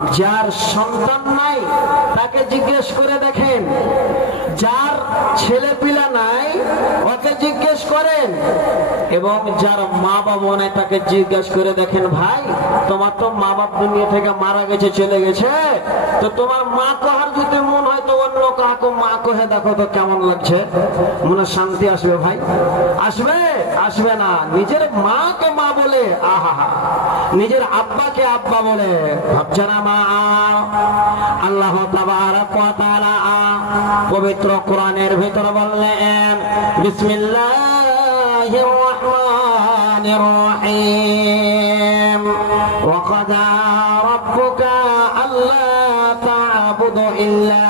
যার সন্তান নাই তাকে জিজ্ঞেস করে দেখেন, যার ছেলে পিলা নাই ওকে জিজ্ঞেস করেন, এবং যার মা বাবা নাই তাকে জিজ্ঞেস করে দেখেন, ভাই তোমার তো মা বাপ দুনিয়া থেকে মারা গেছে, চলে গেছে, তো তোমার মা কহার যদি মন হয় তো অন্য কাউকে মা কহে দেখো তো কেমন লাগছে, মনে শান্তি আসবে? ভাই আসবে? আসবে না। নিজের মাকে মা বলে, আহা, নিজের আব্বাকে আব্বা বলে ভাবছে না মা। আল্লাহ তাবারাক ওয়া তাআলা পবিত্র কোরআনের ভিতর বললেন, বিসমিল্লাহির রহমানির রহিম, ওয়া ক্বাদা রাব্বুকা আল্লা তা'বুদু ইল্লা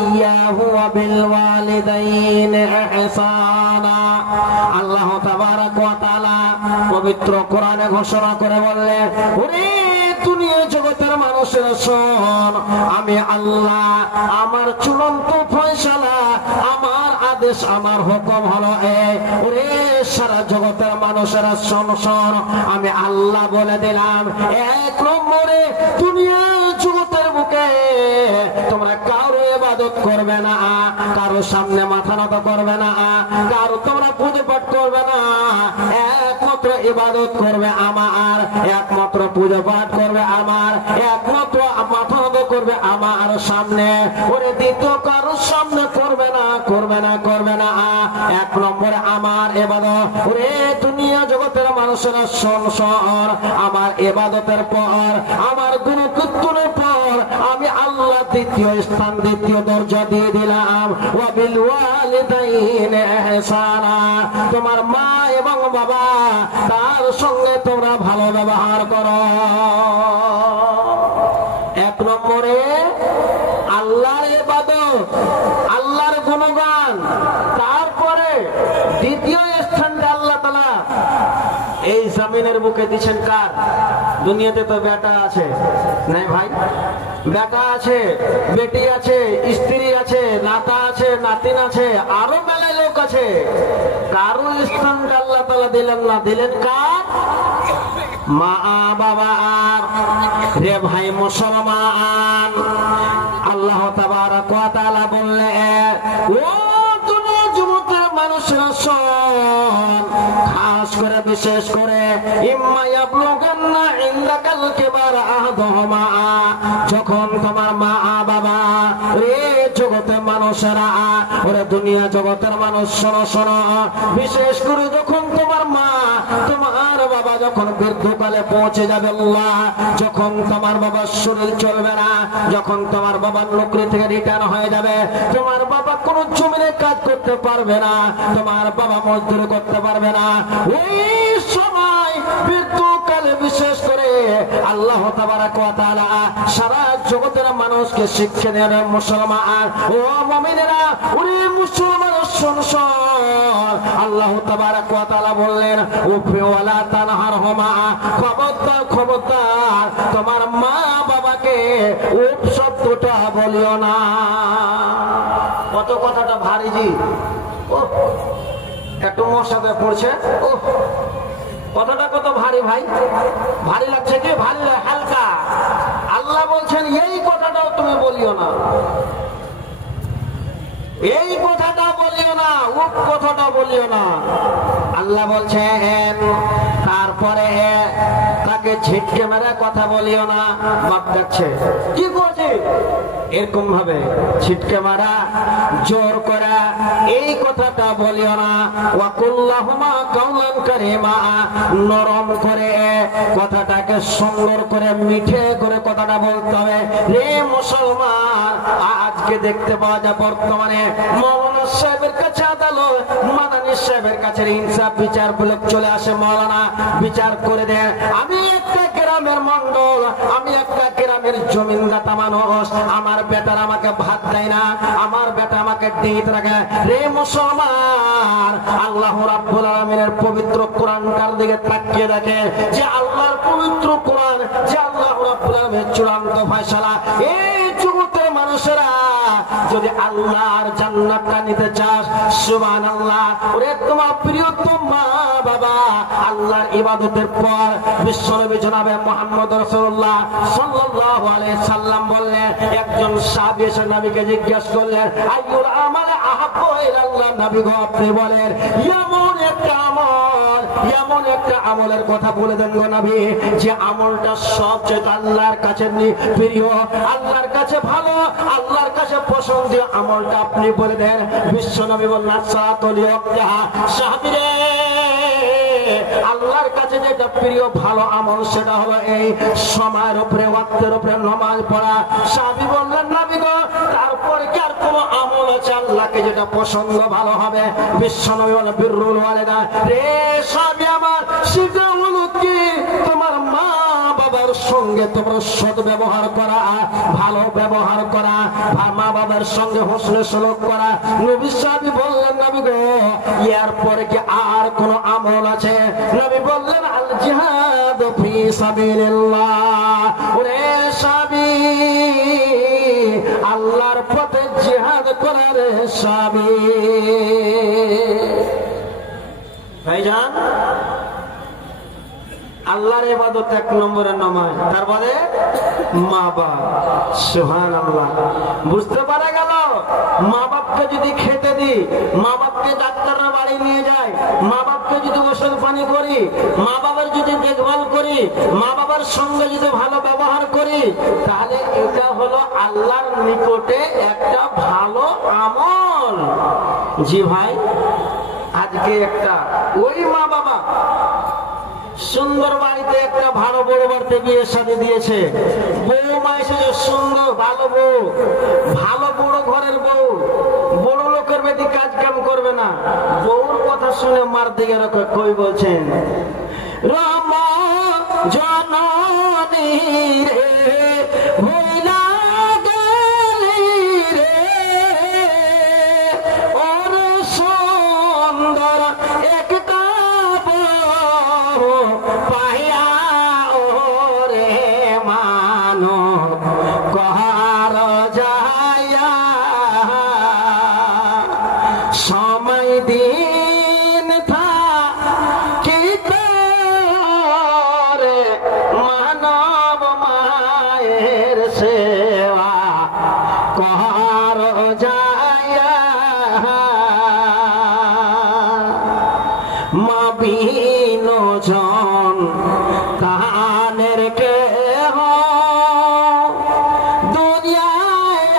ইয়্যাহু ওয়া বিল ওয়ালিদাইনি ইহসানা। আল্লাহ তাবারাক ওয়া তাআলা পবিত্র কোরআনে ঘোষণা করে বললেন, ওরে দুনিয়া জগতের মানুষের শোন, আমি আল্লাহ আমার চূড়ান্ত ফয়সালা, আমার আদেশ, আমার হুকুম হলো এই, ওরে সারা জগতের মানুষেরা শোন শোন, আমি আল্লাহ বলে দিলাম, এক নম্বরে দুনিয়া জগতের বুকে তোমরা কারো ইবাদত করবে না, কারো সামনে মাথা নত করবে না, কারো তোমরা পুজো পাঠ করবে না, একমাত্র ইবাদত করবে আমার, একমাত্র পুজো পাঠ করবে আমার, একমাত্র মাথা নত করবে আমার সামনে, ওরে দ্বিতীয় কারোর সামনে করবে না, করবে না, করবে না। এক নম্বরে আমার ইবাদত। ওরে দুনিয়া জগতের মানুষেরা শোন শোন, আমার ইবাদতের পর, আমার গুণকীর্তনের পর আমি আল্লাহ দ্বিতীয় স্থান, দ্বিতীয় দরজা দিয়ে দিলাম, ওয়া বিল ওয়ালিদাইনি ইহসানা, তোমার মা এবং বাবা তার সঙ্গে তোমরা ভালো ব্যবহার করো। এক নম্বরে আল্লাহর ইবাদত, আল্লাহর গুণগান, তারপরে দ্বিতীয় স্থানটা আল্লাহ তাআলা এই জমিনের বুকে দিচ্ছেন কার? দুনিয়াতে তো বেটা আছে, নাই ভাই? বেটা আছে, বেটি আছে, স্ত্রী আছে, নাতা আছে, নাতিন আছে, আরো মেলায় লোক আছে, কারো স্থানটা আল্লাহ তাআলা দিলেন না, দিলেন কার? মা বাবা। আর রে ভাই মুসলমান, আল্লাহ তাবারাক ওয়া তাআলা বললেন, ও দুনিয়া জগতের মানুষরা শোন, খাস করে বিশেষ করে ইম্মা ইয়াবলুগান্না ইনদাকাল কিবারা আহাদুহুমা, যখন তোমার মা বাবা, রে জগতের মানুষেরা, ওরে দুনিয়া জগতের মানুষ শোনো শোনো, বিশেষ করে যখন তোমার মা তোমার বাবা যখন বৃদ্ধকালে পৌঁছে যাবে, আল্লাহ যখন তোমার বাবার শরীর চলবে না, যখন তোমার বাবার নৌকরি থেকে রিটার্ন হয়ে যাবে, তোমার বাবা কোন জমিনে কাজ করতে পারবে না, তোমার বাবা মজদুরি করতে পারবে না, ওই সময় বৃদ্ধকালে বিশেষ করে আল্লাহ তাবারাক ওয়া তাআলা সারা জগতের মানুষকে শিক্ষা দেন, মুসলমান ও মুমিনেরা, ওরে মুসলমান শোন শোন, আল্লাহ তাবারাক ওয়া তাআলা বললেন, উফি ওয়ালা তানহারহুমা, খবরদার খবরদার তোমার মা বাবাকে উফ শব্দটা বলিও না। কত কথাটা ভারী জি, একটু মোর সাথে পড়ছে, কথাটা কত ভারী ভাই, ভারী লাগছে কি? ভারী হালকা। আল্লাহ বলছেন এই কথাটাও তুমি বলিও না, এই কথাটা বলিও না, উপ কথাটা বলিও না। আল্লাহ বলছেন তারপরে তাকে ঝিটকে মেরে কথা বলিও না। বাপ যাচ্ছে কি করছে এরকম ভাবে ছিটকে মারা, জোর করা, এই কথাটা বলিও না। ওয়াকুল্লাহুমা কাওলান কারীমা, নরম করে কথাটাকে সুন্দর করে মিঠে করে কথাটা বলতে হবে। রে মুসলমান, আজকে দেখতে পাওয়া যায় বর্তমানে মৌলানা সাহেবের কাছে আদালত, মাদানী সাহেবের কাছে ইনসাফ বিচার বলে চলে আসে, মৌলানা বিচার করে দেন। আমি একটা গ্রামের মন্ডল, আমি একটা গ্রামের জমিনদাতা মানুষ, আমার বেটার আমাকে ভাত দেয় না, আমার বেটা আমাকে ডিঙিতে রাখে। রে মুসলমান, আল্লাহ রাব্বুল আলামিনের পবিত্র কোরআনটার দিকে তাকিয়ে দেখে যে আল্লাহর পবিত্র কোরআন, যে আল্লাহ রাব্বুল আলামিনের চূড়ান্ত ফয়সালা, এই জগতের মানুষেরা যদি আল্লাহর জান্নাতটা নিতে চাস, সুবহানাল্লাহ, ওরে তোমার প্রিয়তম মা বাবা আল্লাহর ইবাদতের পর বিশ্বনবী জনাবে মুহাম্মদ রাসূলুল্লাহ সাল্লাল্লাহু আলাইহি সাল্লাম বললেন, একজন সাহাবী এসে নবীকে জিজ্ঞাসা করলেন, আইয়ুল আমালে আহাব্বু ইলাল্লাহ, নবী গো আপনি বলেন এমন একটা আমলের কথা বলে দেন গো নবী, যে আমলটা সবচেয়ে আল্লাহর কাছে প্রিয়, আল্লাহর কাছে ভালো, আল্লাহর কাছে পছন্দীয় আমলটা আপনি বলে দেন। বিশ্বনবী বললেন সালাতুল ওয়াক্তাহা। সাহাবী রে, আল্লাহর কাছে যেটা প্রিয় ভালো আমল সেটা হলো এই সময়ের উপরে ওয়াক্তের উপরে নামাজ পড়া। সাহাবী বললেন নবী গো তারপরে কি আর কোনো আমল আছে আল্লাহকে যেটা পছন্দ ভালো হবে? বিশ্বনবী বললেন বিররুল ওয়ালিদা। রে সাহাবী আমার, সেটা হলো কি তোমার মা বাবার সঙ্গে তোমরা সৎ ব্যবহার করা, ভালো ব্যবহার করা, মা বাবার সঙ্গে হোসনে সুলুক করা। নবী সাহাবী বললেন নবী গো এরপরে কি আর কোন আমল আছে? নবী বললেন আল জিহাদ ফি সাবিলিল্লাহ। ওরে সাহাবী, আল্লাহর পথে জিহাদ করার সাহাবী। ভাইজান, আল্লাহর ইবাদত এক নম্বরে নামাজ, তারপরে মা বাপ। সুবহানাল্লাহ, বুঝতে পারা গেল মা বাপকে যদি খেতে দিই, মা বাপকে ডাক্তাররা বাড়ি নিয়ে যায়, মা বাপকে যদি ওষুধ পানি করি, মা বাবার যদি দেখভাল করি, মা বাবার সঙ্গে যদি ভালো ব্যবহার করি, তাহলে এটা হলো আল্লাহর নিকটে একটা ভালো আমল। জি ভাই, আজকে একটা ওই মা বাবা সুন্দর বাড়িতে একটা ভালো বড় বাড়িতে বিয়ে শাদী দিয়েছে, বৌমা এসেছে সুন্দর ভালো বউ, ভালো বড় ঘরের বউ, বড় লোকের বেটি কাজ কাম করবে না। বউর কথা শুনে মার দিকে কই বলছেন, রাম জননী রে ভোলা গেলি রে, ওর সুন্দর একটা পাহিয়া ওরে মানো কহার যায়া, সময় দিন থাকিতে রে মানব মায়ের সেবা কহার যায়া, মা বিনোজন কানের কে দুনিয়ায়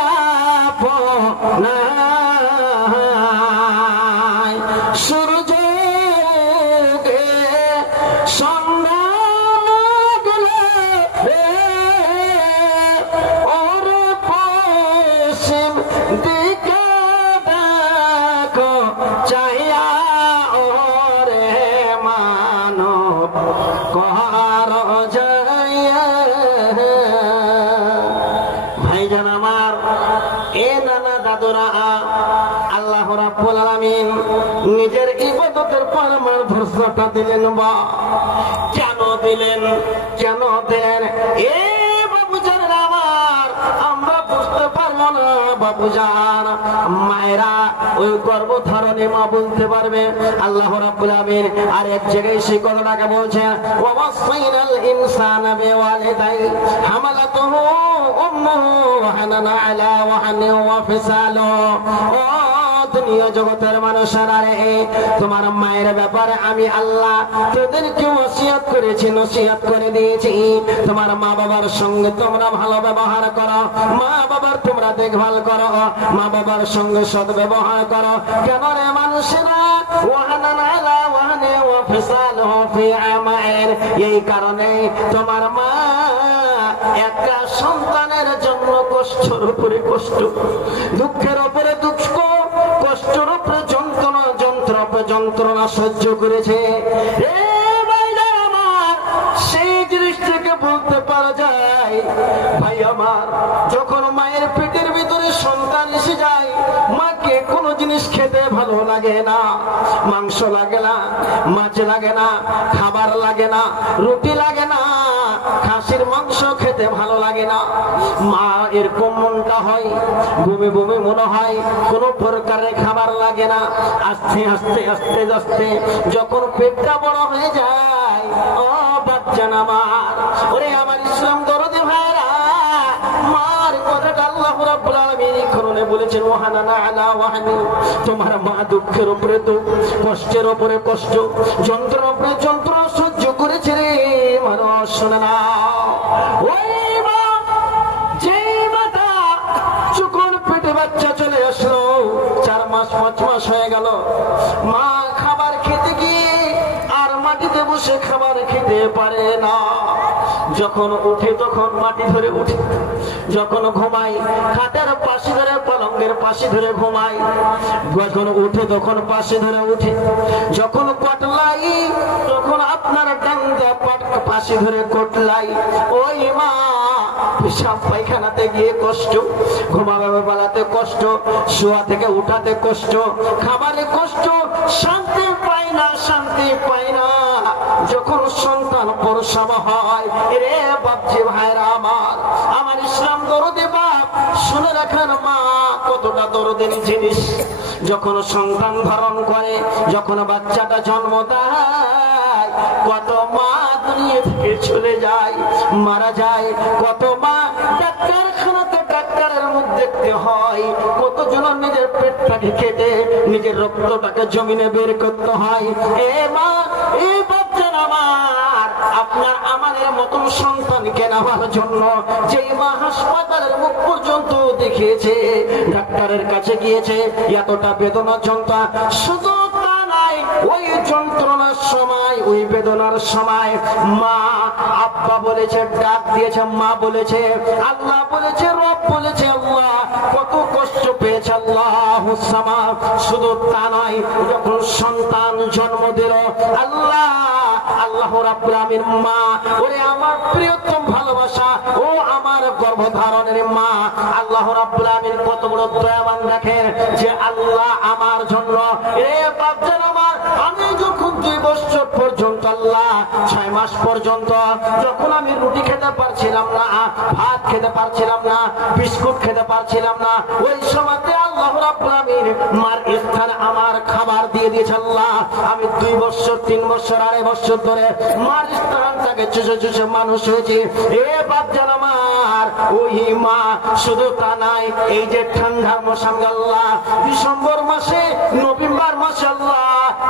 আপনায়, সূর্য সন্ধ্যা লাগলে ওর পশ্চিম দিকে দেখো চাইয়া ওরে মানব কহার যাইয়া। ভাইজান আমার, এ নানা দাদুরা, আল্লাহ রাব্বুল আলামিন নিজের ইবাদতের পরমার ভরসাটা দিলেন। বা কেন দিলেন? কেন দেন? এ বাবুজান আমার, আমরা বুঝতে পারবো না বাবুজান। মায়েরা ওই গর্ভধারণে মা বলতে পারবে। আল্লাহ রাব্বুল আলামিন আর এক জায়গায় সেই কথাটাকে বলছেন, ওয়াসাইনাল ইনসানা বিওয়ালিদাইহি হামালাতুহু উম্মুহু ওয়াহানান আলা ওয়াহানিন ওয়া ফিসালুহু। দুনিয়া জগতের মানুষেরা রে, তোমার মায়ের ব্যাপারে আমি আল্লাহ তোদেরকে ওসিয়ত করেছি, নসিহত করে দিয়েছি। তোমার মা বাবার সঙ্গে তোমরা ভালো ব্যবহার করো, মা বাবার তোমরা দেখভাল করো, মা বাবার সঙ্গে সৎ ব্যবহার করো। কেন রে মানুষেরা, ওয়াহানান আলা ওয়াহানি ওয়া ফিসালুহু ফি আমাইন, এই কারণে তোমার মা একটা সন্তানের জন্য কষ্টের উপরে কষ্ট, দুঃখের উপরে দুঃখ, কষ্টের উপরে যন্ত্রণা, যন্ত্রণা সহ্য করেছে। সেই জিনিসটাকে বলতে পারা যায় ভাই আমার, যখন মায়ের পেটের ভিতরে সন্তান এসে যায়, মাকে কোনো জিনিস খেতে ভালো লাগে না, মাংস লাগে না, মাছ লাগে না, খাবার লাগে না, রুটি লাগে না, খাস খাসির মাংস খেতে ভালো লাগে না, মা এরকম মনটা হয়, বমি বমি মনে হয়, কোনো প্রকারের খাবার লাগে না। আস্তে আস্তে আস্তে আস্তে যখন পেটটা বড় হয়ে যায়, ও বাচ্চা আমার, ওরে আমার ইসলাম দরদি ভাইরা, মার কথাটা আল্লাহ রাব্বুল আলামিন কোরআনে বলেছেন, ওয়াহানানা আলা ওয়াহানি, তোমার মা দুঃখের উপরে দুঃখ, কষ্টের উপরে কষ্ট, যন্ত্রণার উপরে যন্ত্রণা সহ্য করেছে রে মানুষ। শোনে না, ওই মা, যে মাতা যখন পেটে বাচ্চা চলে আসলো, 4 মাস 5 মাস হয়ে গেল, মা খাবার খেতে গিয়ে আর মাটিতে বসে খাবার খেতে পারে না। যখন উঠে তখন মাটি ধরে উঠে, যখন ঘুমাই খাটের পাশে ধরে, পলঙ্গের পাশে ধরে ঘুমাই, যখন উঠে তখন পাশে ধরে উঠে, যখন কটলাই তখন আপনার ডাঙ্গা পাশে ধরে কটলাই। ওই মা পেশাব পায়খানাতে গিয়ে কষ্ট, ঘুমাবে বেলাতে কষ্ট, শোয়া থেকে উঠাতে কষ্ট, খাবারে কষ্ট, শান্তি পায় না, শান্তি পায় না। যখন সন্তান প্রসব হয়, রে বাপজি ভাইরা আমার, আমার ইসলাম দরদি বাপ, শুনে রাখেন মা কতটা দরদের জিনিস। যখন সন্তান ধারণ করে, যখন বাচ্চাটা জন্ম দেয়, কত মা দুনিয়া থেকে চলে যায়, মারা যায়, কত মা ডাক্তারখানাতে ডাক্তারের মুখ দেখতে হয়, কতজন নিজের পেটটাকে কেটে নিজের রক্তটাকে জমিনে বের করতে হয়। এ মা, এ বাচ্চা আমার, আপনার আমাদের মতন সন্তানকে নেওয়ার জন্য যেই মা হাসপাতালের মুখ পর্যন্ত দেখিয়েছে, ডাক্তারের কাছে গিয়েছে, এতটা বেদনা যন্ত্রণা, শুধু তা নাই, ওই যন্ত্রণার সময়, ওই বেদনার সময় মা আব্বা বলেছে, ডাক দিয়েছে, মা বলেছে, আল্লাহ বলেছে, রব বলেছে, আল্লাহ কত কষ্ট পেয়েছে আল্লাহু সামাদ। শুধু তা নয়, যখন সন্তান জন্ম দিল, আল্লাহ রাব্বুল আমিন মা, ওরে আমার প্রিয়তম ভালোবাসা, ও আমার গর্ভধারণের মা, আল্লাহ রাব্বুল আমিন কত বড় দয়াবান দেখেন, যে আল্লাহ আমার জন্য, এ বাপজান আমার, আমি যখন 2 বছর পর্যন্ত, আল্লাহ 6 মাস পর্যন্ত, যখন আমি রুটি খেতে পারছিলাম না, ভাত খেতে পারছিলাম না, বিস্কুট খেতে পারছিলাম না, ওই সময়তে আল্লাহ রাব্বুল আমিন মার স্থানে আমার খাবার দিয়ে দিয়েছে। আল্লাহ, আমি 2 বছর 3 বছর 2.5 বছর ধরে মার স্থানটাকে চুষে চুষে মানুষ হয়েছে। এ বাপজান আমার, ওই মা, শুধু তা নাই, এই যে ঠান্ডার মৌসুম, আল্লাহ ডিসেম্বর মাসে, নভেম্বর মাসে, আল্লাহ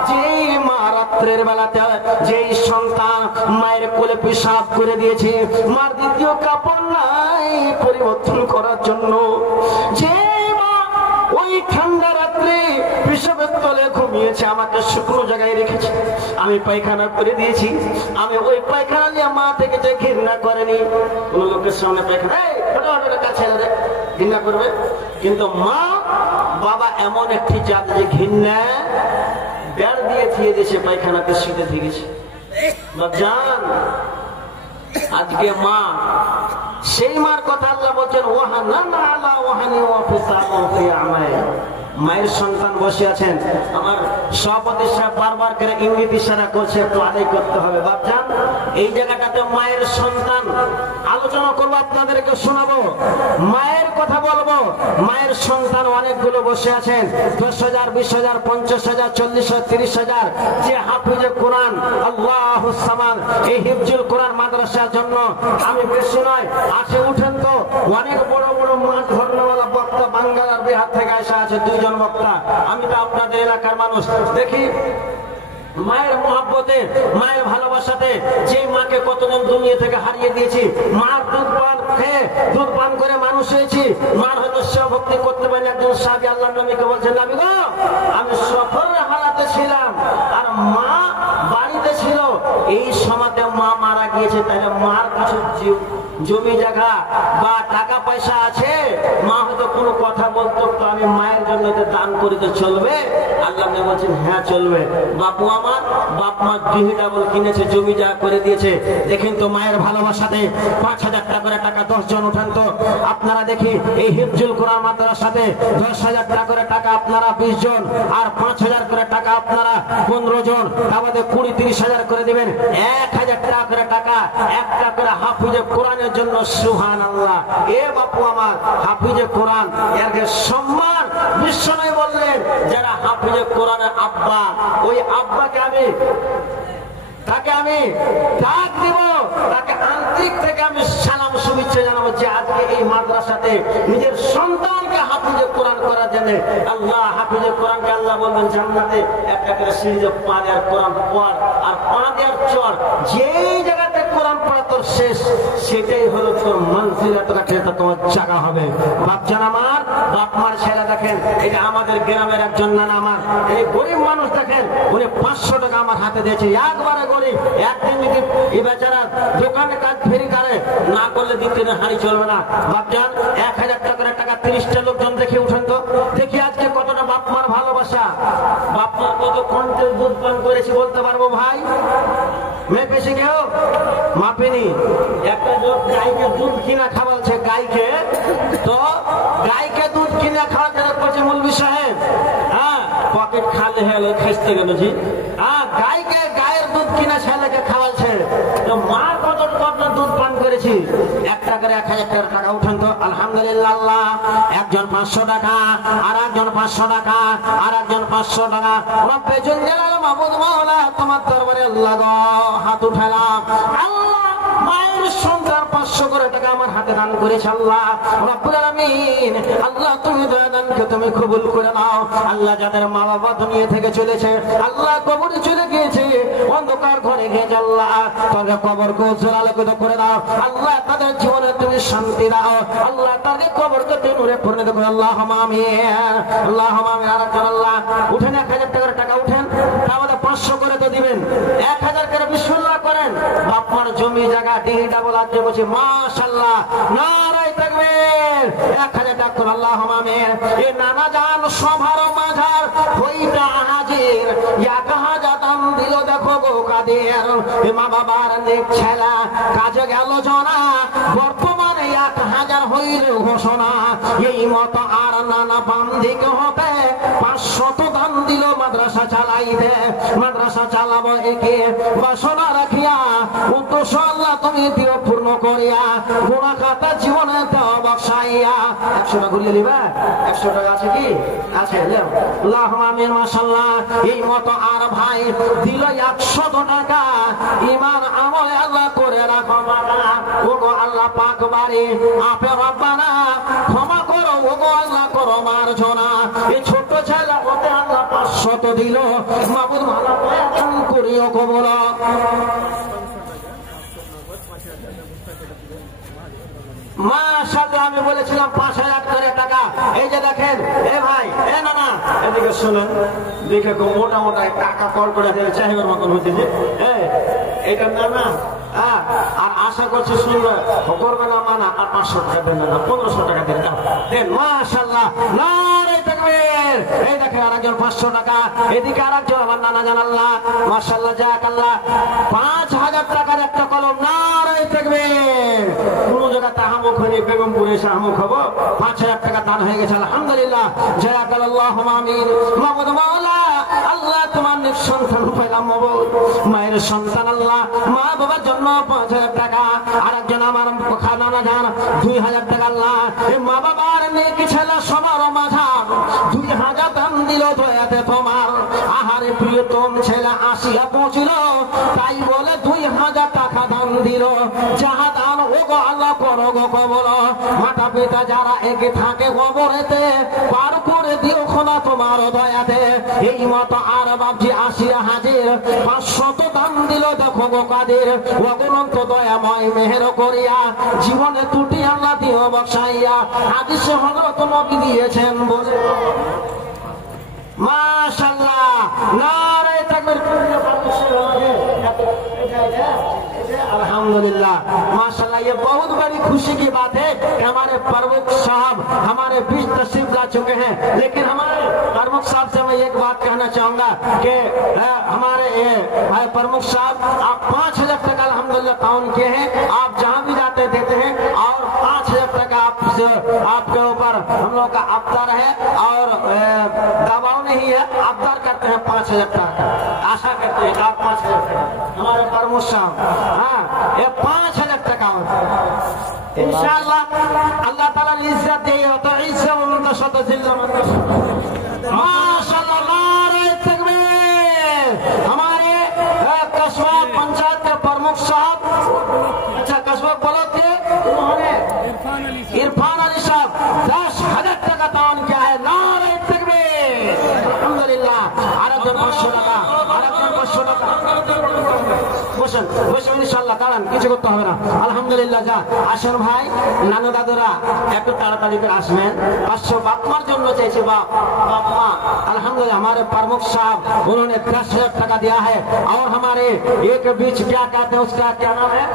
যেই মা রাত্রের বেলাতে যেই সন্তান মায়ের কোলে পেশাব করে দিয়েছে, মার দ্বিতীয় কাপড় নাই পরিবর্তন করার জন্য, যে মা ওই ঠান্ডা রাত্রে পেশাবের তলে ঘুমিয়েছে, আমাকে শুকনো জায়গায় রেখেছে, আমি পায়খানা করে দিয়েছি, আমি ওই পায়খানা নিয়ে মা থেকে যে ঘৃণা করেনি, কোন লোকের সামনে পায়খানা কাছে ঘৃণা করবে, কিন্তু মা বাবা এমন একটি জাত যে ঘৃণা বেড় দিয়ে থিয়ে দিয়েছে, পায়খানাতে শুতে থেকেছে। জান, আজকে মা, সেই মার কথা আল্লাহ বলছেন, ওয়াহানানা আলা ওয়াহানি ওয়া ফিসালু ফি আমায়, মায়ের সন্তান বসে আছেন, আমার সভাপতি সাহেব বারবার করে ইঙ্গিত ইশারা করছে, একটু আদায় করতে হবে। বাপজান, এই জায়গাটাতে মায়ের সন্তান আলোচনা করবো, আপনাদেরকে শোনাবো, মায়ের কথা বলবো। মায়ের সন্তান অনেকগুলো বসে আছেন, 10,000, 20,000, 50,000, 40,000, 30,000, যে হাফিজে কোরআন, আল্লাহুস সামাদ, এই হিফজুল কোরআন মাদ্রাসার জন্য আমি বেশি নয়, আসে উঠেন তো, অনেক বড় বড় মাঠ ধর্মওয়ালা বক্তা বাংলার বিহার থেকে আসা আছে, 2 জন বক্তা। আমি তো আপনাদের এলাকার মানুষ, দেখি মায়ের মহব্বতে, মায়ের ভালোবাসাতে, যে মাকে কতজন দুনিয়া থেকে হারিয়ে দিয়েছি, মার দুধ পান খেয়ে, দুধ পান করে মানুষ হয়েছি, মার হয়তো সেবা করতে পারেন। একজন সাহাবী আল্লাহর নবীকে বলছেন, নবী গো, আমি সফরের হালাতে ছিলাম আর মা বাড়িতে ছিল, এই সময়তে মা মারা গিয়েছে, তাহলে মার কাছে জমি জায়গা বা টাকা পয়সা আছে, মা হয়তো কোনো কথা বলতো, তো আমি মায়ের জন্য নইতে দান করিতে চলবে? আল্লাহ বলছেন হ্যাঁ চলবে। বাপু আমার বাপ মা ডিহি ডাবল কিনেছে, জমি জায়গা করে দিয়েছে, দেখেন তো মায়ের ভালোবাসাতে 5,000 টাকা করে টাকা 10 জন উঠান তো আপনারা দেখি। এই হিফজুল কোরআন মাদ্রাসাতে 10,000 টাকা করে টাকা আপনারা 20 জন, আর 5,000 করে টাকা আপনারা 15 জন, আমাদের 20-30,000 করে দিবেন। 1,000 টাকা করে টাকা একটা করে হাফিজে কোরআনের জন্য। সুবহানাল্লাহ। এ বাপু আমার হাফিজে কোরআন এর সম্মান বিশ্বনবী বললেন যারা হাফিজে কোরআনের আব্বা, ওই আব্বাকে তাকে আমি ডাক দিব, তাকে আন্তরিক থেকে আমি সালাম শুভেচ্ছা জানাবো যে আজকে এই মাদ্রাসাতে নিজের সন্তানকে হাফিজে কোরআন করার জন্য আল্লাহ হাফিজে কোরআনকে আল্লাহ বলবেন জান্নাতে একটা করে সিঁড়িতে পা দেওয়ার কোরআন পড়, আর পা দেওয়ার চর যেই জায়গাতে কোরআন পড়া তোর শেষ, সেটাই হলো তোর মানজিলাত, এটা তোমার জায়গা হবে। বাপজান আমার, বাপ মার ছেলে দেখেন, এটা আমাদের গ্রামের একজন নানা আমার, এই গরিব মানুষ দেখেন, উনি 500 টাকা আমার হাতে দিয়েছে, একবারে গরিব। একদিন যদি এই বেচারা দোকানে কাজ ফেরি করে না করলে দিতে হাঁড়ি চলবে না। বাপজান 1,000 টাকা করে টাকা 30টা লোকজন দেখে উঠেন তো দেখি আজকে কতটা বাপ মার ভালোবাসা, বাপ মার কত কণ্ঠের দুধ পান করেছি বলতে পারবো ভাই? মেপেছি কেউ? মাপেনি। একটা লোক গাইকে দুধ কিনা খাওয়াচ্ছে, গাইকে তো গাইকে দুধ কিনা খাওয়াতে করছে মৌলভী সাহেব, হ্যাঁ পকেট খালি হয়ে খেসতে গেল জি, হ্যাঁ গাইকে গায়ের দুধ কিনা ছেলেকে খাওয়াচ্ছে, তো মা কত আপনার দুধ পান করেছি। একটা করে 1,000 টাকা উঠান তো আলহামদুলিল্লাহ। আল্লাহ একজন 500 টাকা, আর একজন 500 টাকা, আর একজন 500 টাকা। রব্বে জুল জালাল মাহমুদ মাওলা তোমার দরবারে আল্লাহ গো হাত উঠালাম। আল্লাহ মায়ের সন্তান 500 করে টাকা আমার হাতে দান করেছে আল্লাহ রব্বুল আলামিন। আল্লাহ তুমি দানকে তুমি কবুল করে নাও। আল্লাহ যাদের মা বাবা দুনিয়া থেকে চলেছে, আল্লাহ কবরে চলে গিয়েছে, অন্ধকার ঘরে গিয়েছে, আল্লাহ তাদের কবরকে উজ্জ্বল আলোকিত করে দাও। আল্লাহ তাদের জীবনে তুমি শান্তি দাও। আল্লাহ তাদের কবরকে তুমি নূরে পরিণত করো। আল্লাহুম্মা আমিন, আল্লাহুম্মা আমিন। আর আল্লাহ উঠেন 1,000 টাকার টাকা উঠেন, তাহলে 500 করে তো দিবেন, 1,000 করে বিসমিল্লাহ করেন। বাপ মার জমি জায়গা ডিহি ডাবল আজকে বলছি মাশাআল্লাহ, নারায়ে তাকবীর। 1,000 টাকা করে আল্লাহুম্মা আমিন। এই নানা জান সভার মাঝার হইতা হাজির, 1,000 দাম দিল দেখো গো কাদের। মা বাবার নেক ছেলা কাজে গেল জনা, বর্তমানে 1,000 হইল ঘোষণা। এই মত আর নানা বান্ধিকে হবে 500 দাম দিল মাদ্রাসা চালাইতে। মাদ্রাসা চালাবো একে বাসনা রাখিয়া, উদ্দেশ্য আল্লাহ তুমি দিও পূর্ণ করিয়া, গুণা খাতা জীবনে দেও বসাইয়া। 100 টাকা গুলি নিবা? 100 টাকা আছে কি? আছে, লেও। আল্লাহুম্মা আমিন। মাশাআল্লাহ। এই মত আর ভাই দিল 100 টাকা, ঈমান আমল আল্লাহ করে রাখো বাবা। ওগো আল্লাহ পাক বাড়ি আপে রব্বানা ক্ষমা করো, ওগো আল্লাহ করো মার্জনা। এই ছোট ছেলে ওতে আল্লাহ 500 দিল, মাবুদ ভালো দান করিও কবুল। মাশাআল্লাহ। আমি বলেছিলাম 5,000 করে টাকা। এই যে দেখেন, এ ভাই এ নানা এদিকে শুনুন, দেখে খুব মোটা মোটা টাকা কল করে দেবে চাহিদার মতন হচ্ছে যে এটা নানা। আর আশা করছি শুনবে করবে না মানা, আর 500 টাকা দেন না, 1,500 টাকা দেন। মাশাআল্লাহ, নারায়ে তাকবীর। এই দেখেন আরেকজন 500 টাকা, এদিকে আরেকজন আমার নানা জানাল্লাহ মাশাআল্লাহ জাযাকাল্লাহ 5,000 টাকার একটা কলম। নারায়ে তাকবীর। কোন জায়গা তাহামুক হয়ে বেগমপুরে এসে আহমুক হবো, 5,000 টাকা দান হয়ে গেছে আলহামদুলিল্লাহ। জাযাকাল্লাহ। আল্লাহুম্মা আমিন। মাবুদ মাওলা আল্লাহ তোমার নেক সন্তান পেলাম মাবুদ, মায়ের সন্তান আল্লাহ মা বাবার জন্য 5,000 টাকা, আরেকজন আমার খানানা জান 2,000 টাকা। আল্লাহ এই মা বাবার নেক ছেলে সবার মাঝার 2,000 দান দিল দয়াতে তোমার। আহারে প্রিয়তম ছেলে আসিয়া পৌঁছিল, তাই বলে 2,000 টাকা দান দিল। যাহা দান ওগো আল্লাহ করো গো কবুল। মাতা পিতা যারা একে থাকে কবরেতে, পার করে দিও খোলা তোমার দয়াতে। এই মতো আর বাপজি আসিয়া হাজির, 500 দান দিল দেখো গো কাদের। অগণন্ত দয়াময় মেহের করিয়া, জীবনে ত্রুটি আল্লাহ দিও বসাইয়া। হাদিসে হযরত নবী দিয়েছেন বলে माशाअल्लाह नारे तकबीर अल्हम्दुलिल्लाह माशाअल्लाह। ये बहुत बड़ी खुशी की बात है कि हमारे प्रमुख साहब हमारे हमारे बीच तशरीफ ला चुके हैं। लेकिन हमारे प्रमुख साहब से मैं एक बात कहना चाहूंगा कि हमारे प्रमुख साहब आप 5,000 टका अल्हम्दुलिल्लाह ताउन किए हैं। आप जहां भी जाते देते हैं और 5,000 टका आपके ऊपर हम लोग का अवतार है और दबाव नहीं है, अवतार करते हैं 5,000 टका। आशा करते हैं आप 5,000 टका हमारे प्रमुख साहब, हाँ ये 5,000 टका इंशाअल्लाह अल्लाह ताला ने इज्जत दी है। तो इज्जत मुंतशद जिल्ला माशाअल्लाह नारे तकबीर। हमारे कस्बा पंचायत के प्रमुख साहब, अच्छा कस्बा ब्लॉक के उन्होंने इरफान अली साहब 10,000 टका ताउन किया है। नारे तकबीर अल्हम्दुलिल्लाह। আরো 500 টাকা, আরো 500 টাকা। বসেন বসেন ইনশাআল্লাহ, দাঁড়ান, কিছু করতে হবে না। আলহামদুলিল্লাহ। যা আসেন ভাই, নানু দাদুরা একটু তাড়াতাড়ি করে আসবেন। 500 बाप मार জন্য চাইছে, बाप माँ। अल्हम्दुलिल्लाह हमारे प्रमुख साहब उन्होंने 10,000 टका दिया है। और हमारे एक बीच क्या कहते हैं, उसका क्या नाम है,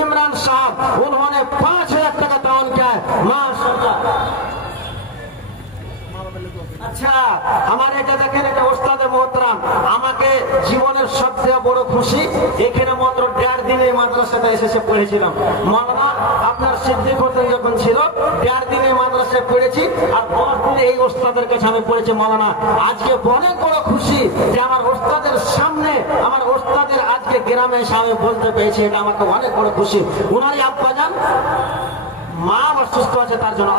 इमरान साहब, उन्होंने 5,000 टका ताउन किया है। माशाअल्लाह। আচ্ছা আমার এটা দেখেন, এটা ওস্তাদে মোহতারাম, আমাকে জীবনের সবচেয়ে বড় খুশি, এখানে মাত্র 1.5 দিন এই মাদ্রাসাটা এসে পড়েছিলাম। মাওলানা আপনার সিদ্দিক হোসেন যখন ছিল 1.5 দিন এই মাদ্রাসায় পড়েছি, আর 10 দিন এই ওস্তাদের কাছে আমি পড়েছি। মাওলানা আজকে অনেক বড় খুশি যে আমার ওস্তাদের সামনে, আমার ওস্তাদের আজকে গ্রামে এসে আমি বলতে পেরেছি, এটা আমাকে অনেক বড় খুশি। উনারই আব্বা যান মা অসুস্থ আছে, তার জন্য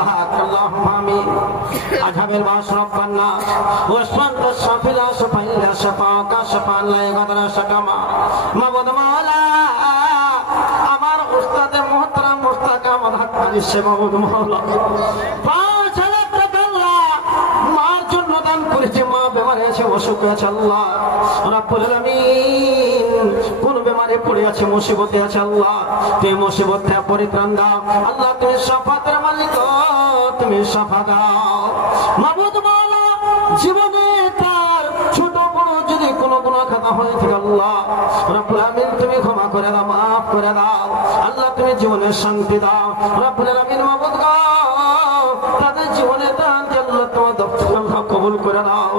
আল্লাহুম্মা আমিন। আজহাবেল বাসরফ বান্না ওয়াসমান তাসফিলা সুফাইলা শাফাকা শাফাল্লাহ গাদরা শাকামা মাবুদ মাওলা। আমার উস্তাদে মুহতারাম মুস্তাকা মাদাত আলী সে মাবুদ মাওলা 5,000 টাকা আল্লাহ মার জন্য দান করেছে। মা বেমার আছে, অসুখ আছে, আল্লাহ রাব্বুল আলামিন কোন বেমারে পড়ে আছে, মুসিবতে আছে, আল্লাহ তুমি মুসিবত থেকে পরিত্রাণ দাও। আল্লাহ তুমি শাফাতের মালিক, তুমি শাফা দাও মাবুদ মাওলা। জীবনে তার ছোট বড় যদি কোনো গুনাহ খাতা হয়ে থাকে, আল্লাহ রাব্বুল আলামিন তুমি ক্ষমা করে দাও, মাফ করে দাও। আল্লাহ তুমি জীবনে শান্তি দাও রাব্বুল আলামিন। মাবুদ গো তাদের জীবনে দান আল্লাহ তোমার দপ্তর কবুল করে দাও।